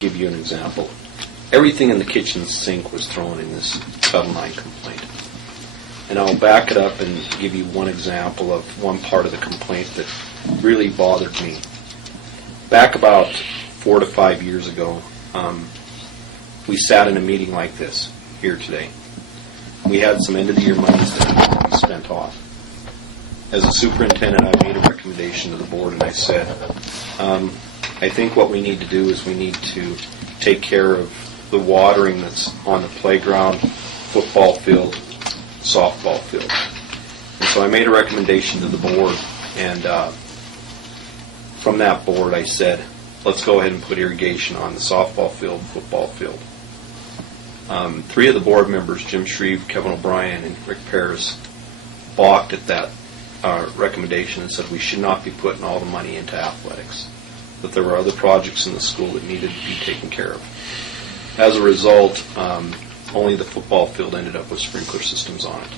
Give you an example. Everything in the kitchen sink was thrown in this Title IX complaint. And I'll back it up and give you one example of one part of the complaint that really bothered me. Back about 4 to 5 years ago, we sat in a meeting like this here today. We had some end-of-the-year monies that had to be spent off. As a superintendent, I made a recommendation to the board, and I said, I think what we need to do is we need to take care of the watering that's on the playground, football field, softball field. And so I made a recommendation to the board, and from that board I said, let's go ahead and put irrigation on the softball field, football field. 3 of the board members, Jim Shreve, Kevin O'Brien, and Rick Paris, balked at that recommendation and said we should not be putting all the money into athletics, that there were other projects in the school that needed to be taken care of. As a result, only the football field ended up with sprinkler systems on it.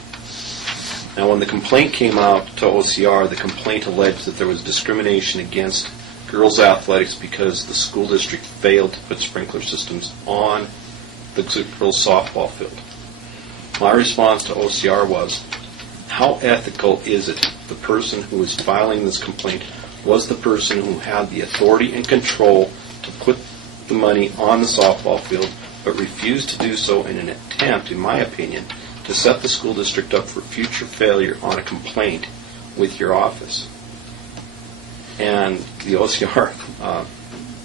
Now, when the complaint came out to OCR, the complaint alleged that there was discrimination against girls' athletics because the school district failed to put sprinkler systems on the girls' softball field. My response to OCR was, how ethical is it the person who is filing this complaint was the person who had the authority and control to put the money on the softball field, but refused to do so in an attempt, in my opinion, to set the school district up for future failure on a complaint with your office. And the OCR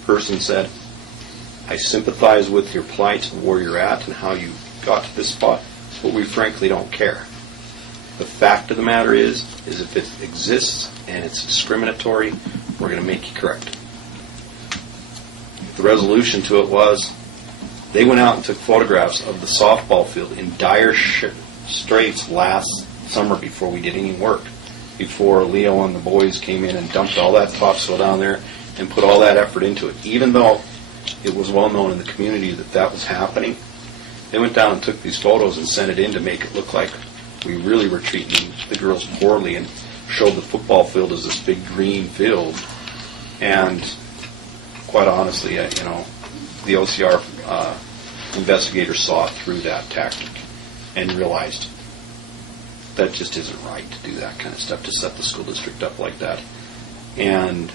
person said, I sympathize with your plight and where you're at and how you got to this spot, but we frankly don't care. The fact of the matter is if it exists and it's discriminatory, we're going to make you correct it. The resolution to it was, they went out and took photographs of the softball field in dire straits last summer before we did any work, before Leo and the boys came in and dumped all that topsoil down there and put all that effort into it. Even though it was well known in the community that that was happening, they went down and took these photos and sent it in to make it look like we really were treating the girls poorly and showed the football field as this big green field. And quite honestly, the OCR investigators saw through that tactic and realized that just isn't right to do that kind of stuff, to set the school district up like that. And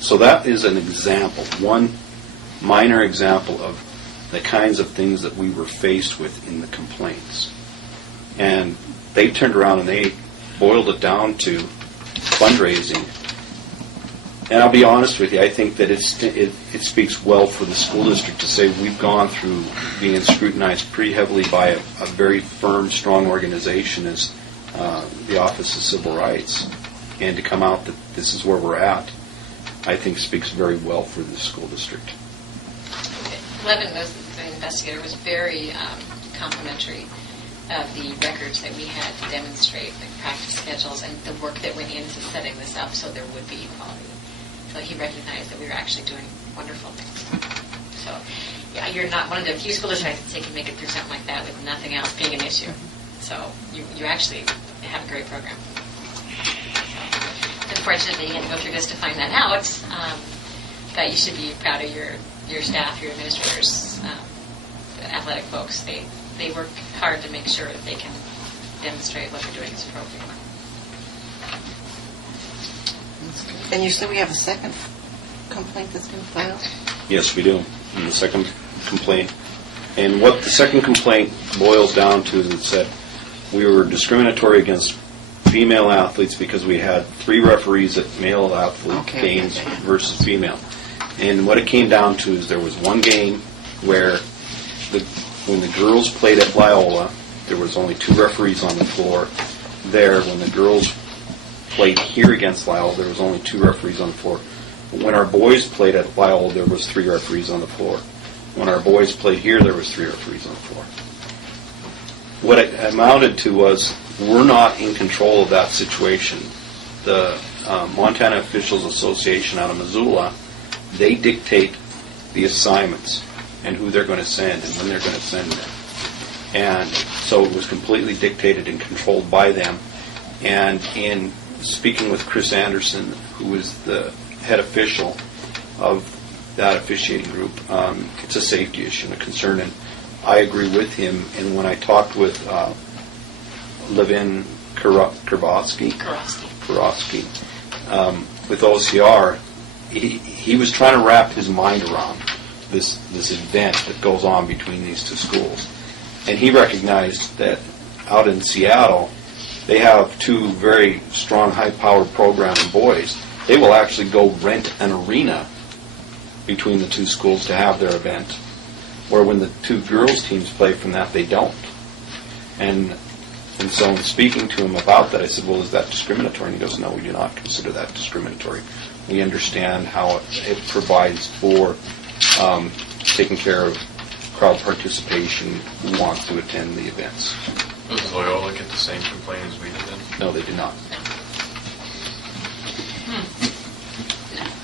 so that is an example, one minor example of the kinds of things that we were faced with in the complaints. And they turned around and they boiled it down to fundraising. And I'll be honest with you, I think that it speaks well for the school district to say we've gone through being scrutinized pretty heavily by a very firm, strong organization as the Office of Civil Rights, and to come out that this is where we're at, I think speaks very well for the school district. Levin, the investigator, was very complimentary of the records that we had to demonstrate the practice schedules and the work that went into setting this up so there would be equality. So he recognized that we were actually doing wonderful things. So, yeah, you're not one of the few school districts that can make it through something like that with nothing else being an issue. So you actually have a great program. Unfortunately, you had to go through this to find that out, but you should be proud of your staff, your administrators, the athletic folks. They work hard to make sure that they can demonstrate what they're doing is appropriate. And you said we have a second complaint that's been filed? Yes, we do. And the second complaint. And what the second complaint boils down to is that we were discriminatory against female athletes because we had 3 referees at male athlete games versus female. And what it came down to is there was one game where when the girls played at Loyola, there was only 2 referees on the floor. There, when the girls played here against Loyola, there was only 2 referees on the floor. But when our boys played at Loyola, there was 3 referees on the floor. When our boys played here, there was 3 referees on the floor. What it amounted to was we're not in control of that situation. The Montana Officials Association out of Missoula, they dictate the assignments and who they're going to send and when they're going to send them. And so it was completely dictated and controlled by them. And in speaking with Chris Anderson, who is the head official of that officiating group. It's a safety issue and a concern, and I agree with him. And when I talked with Levin Kurowski with OCR, he was trying to wrap his mind around this event that goes on between these two schools. And he recognized that out in Seattle, they have two very strong, high-powered programming boys. They will actually go rent an arena between the two schools to have their event, where when the two girls teams play from that, they don't. And so in speaking to him about that, I said, well, is that discriminatory? And he goes, no, we do not consider that discriminatory. We understand how it provides for taking care of crowd participation who wants to attend the events. Does Loyola get the same complaint as we did then? No, they do not.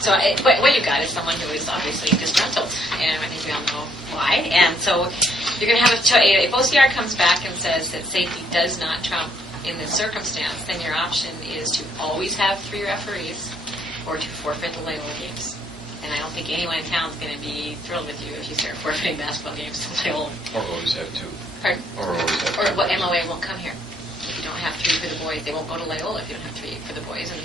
So what you got is someone who is obviously disgruntled, and I think we all know why. And so you're going to have if OCR comes back and says that safety does not trump in this circumstance, then your option is to always have 3 referees or to forfeit the Loyola games. And I don't think anyone in town is going to be thrilled with you if you start forfeiting basketball games to Loyola. Or always have 2. Pardon? Or always have 2. Or what MOA won't come here if you don't have 3 for the boys. They won't go to Loyola if you don't have 3 for the boys. And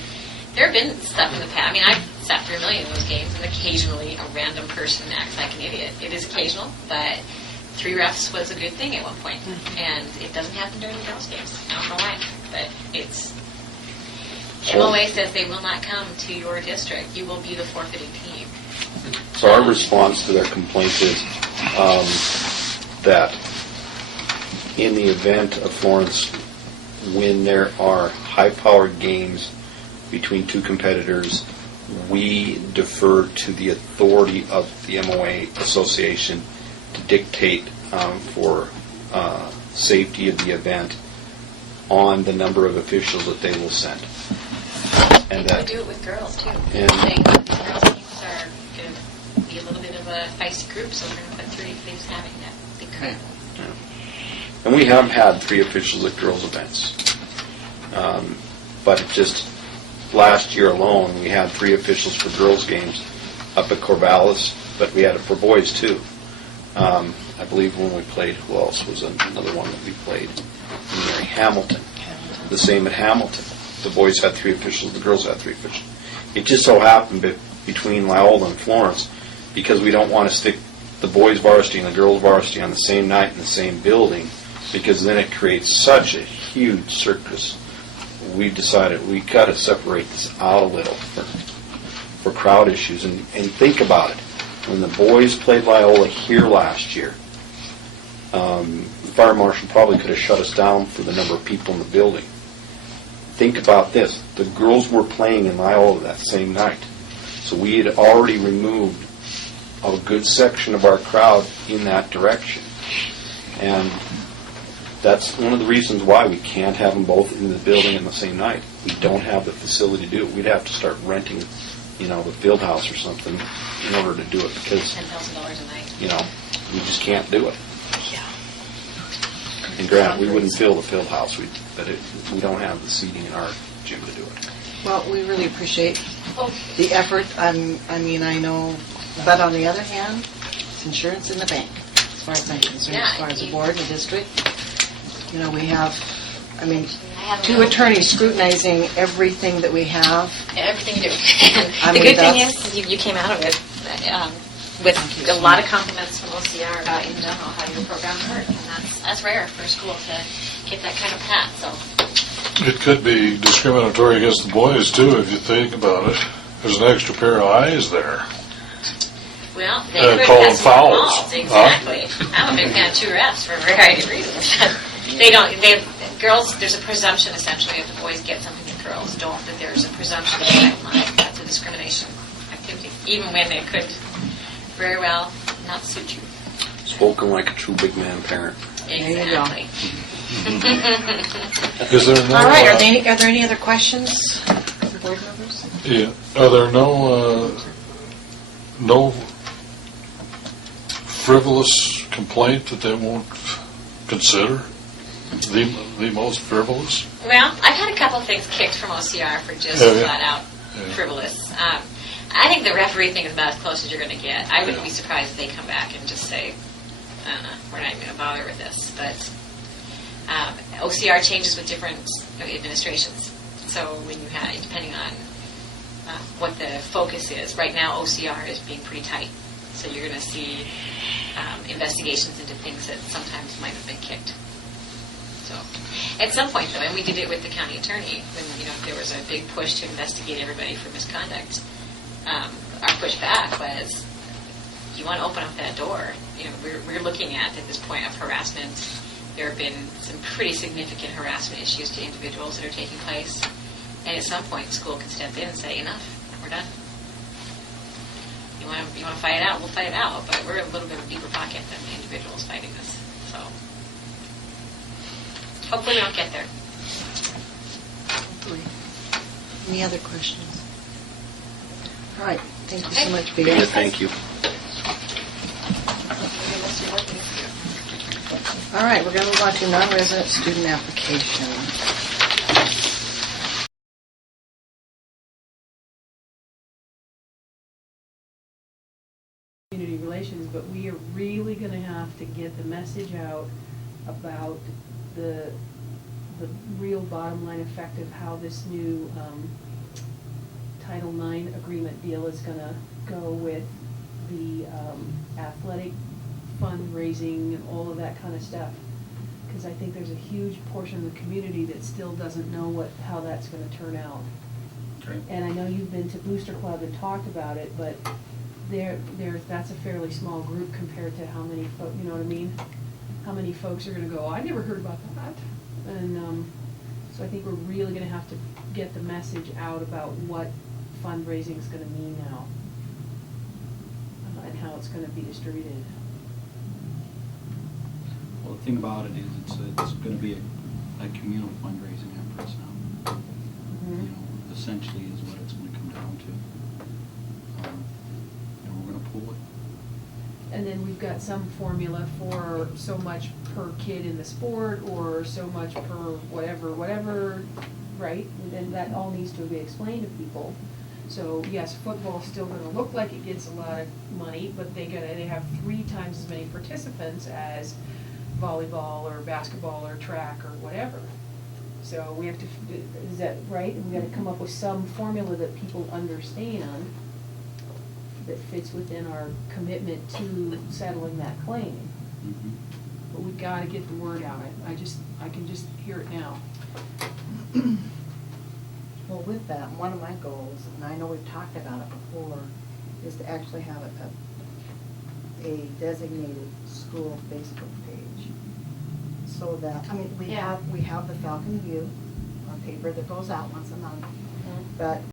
there have been stuff in the past. I mean, I've sat through a million of those games, and occasionally a random person acts like an idiot. It is occasional, but 3 refs was a good thing at one point. And it doesn't happen during the girls' games. I don't know why, but it's... MOA says they will not come to your district. You will be the forfeiting team. So our response to their complaint is that in the event of Florence, when there are high-powered games between 2 competitors, we defer to the authority of the MOA Association to dictate for safety of the event on the number of officials that they will send. And they do it with girls, too. And saying that the girls' teams are going to be a little bit of a feisty group, so we're going to put 3 things having that big crowd. Yeah. And we have had 3 officials at girls' events. But it just, last year alone, we had 3 officials for girls' games up at Corvallis, but we had it for boys, too. I believe when we played, who else was another one that we played? Mary Hamilton. The same at Hamilton. The boys had 3 officials, the girls had 3 officials. It just so happened between Loyola and Florence, because we don't want to stick the boys' varsity and the girls' varsity on the same night in the same building, because then it creates such a huge circus. We've decided we've got to separate this out a little for crowd issues. And think about it. When the boys played Loyola here last year, the fire marshal probably could have shut us down for the number of people in the building. Think about this. The girls were playing in Loyola that same night. So we had already removed a good section of our crowd in that direction. And that's one of the reasons why we can't have them both in the building in the same night. We don't have the facility to do it. We'd have to start renting, the field house or something in order to do it, because, $10,000 a night. We just can't do it. Yeah. And granted, we wouldn't fill the field house, but we don't have the seating in our gym to do it. Well, we really appreciate the effort. I know, but on the other hand, it's insurance in the bank, as far as I'm concerned, as far as the board and the district. We have, I have 2 attorneys scrutinizing everything that we have. Everything you do. And the good thing is you came out of it with a lot of compliments from OCR about, in general, how your program worked. And that's rare for a school to get that kind of pat. So It could be discriminatory against the boys, too, if you think about it. There's an extra pair of eyes there. Well, they could call have them fouls. fouls. Exactly. I'm a big fan of 2 refs for a variety of reasons. Girls, there's a presumption, essentially, if the boys get something that girls don't, that there's a presumption that that's a discrimination activity, even when it could very well not suit you. Spoken like a true big man parent. Exactly. Is there no, All right, are there any other questions from the board members? Yeah. Are there no frivolous complaint that they won't consider? The most frivolous? Well, I've had a couple of things kicked from OCR for just flat out frivolous. I think the referee thing is about as close as you're going to get. I wouldn't be surprised if they come back and just say, we're not even going to bother with this. But OCR changes with different administrations. So when you have, depending on what the focus is, right now OCR is being pretty tight. So you're going to see investigations into things that sometimes might have been kicked. So at some point, though, and we did it with the county attorney, when there was a big push to investigate everybody for misconduct. Our pushback was, you want to open up that door. We're looking at this point of harassment. There have been some pretty significant harassment issues to individuals that are taking place, and at some point, the school can step in and say, enough, we're done. You want to fight it out, we'll fight it out, but we're a little bit of a deeper pocket than the individuals fighting this. So hopefully we don't get there. Hopefully. Any other questions? All right. Thank you so Okay. much, Peter. Thank you. All right, we're going to move on to non-resident student application. Community relations, but we are really going to have to get the message out about the real bottom line effect of how this new Title IX agreement deal is going to go with the athletic fundraising and all of that kind of stuff. Because I think there's a huge portion of the community that still doesn't know how that's going to turn out. Okay. And I know you've been to Booster Club and talked about it, but that's a fairly small group compared to how many folks, you know what I mean? How many folks are going to go, I never heard about that. And so I think we're really going to have to get the message out about what fundraising is going to mean now and how it's going to be distributed. Well, the thing about it is it's going to be a communal fundraising effort now. Essentially is what it's going to come down to. And we're going to pool it. And then we've got some formula for so much per kid in the sport or so much per whatever, right? And then that all needs to be explained to people. So yes, football's still going to look like it gets a lot of money, but they have 3 times as many participants as volleyball or basketball or track or whatever. So we have to, is that right? We got to come up with some formula that people understand that fits within our commitment to settling that claim. Mm-hmm. But we got to get the word out. I can just hear it now. Well, with that, one of my goals, and I know we've talked about it before, is to actually have a designated school Facebook page. So that, we have the Falcon View, our paper that goes out once a month, but